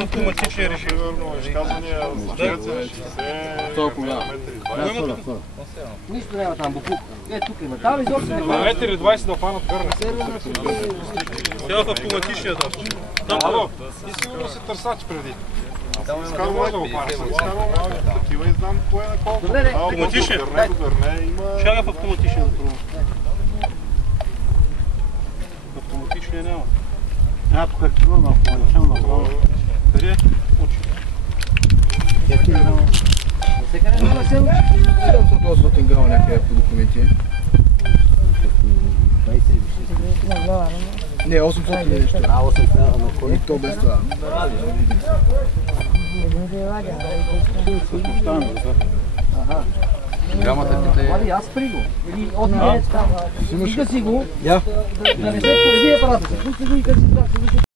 Автоматични решения. Нищо няма там, буклук. Тук има. Там изобщо не има. Метър и 20 да фанат гърна. Сега в автоматичния да. И сигурно се търсач преди. Изкарваме да го параш. Изкарваме такива и знам кое на колко. Добре, автоматичния. Шага в автоматичния да пробвам. Автоматичния няма. тук е трудно, ако не съм Къде? Сега не мога да се учи. 700 грама някъде по документи. Не, 800 нещо. 800 на коли. И то без това. Грамата ти те... Вади, аз спри го. Или от нея става. Иска си го. Я. Да не се поведи апарата. Пусти го и къси.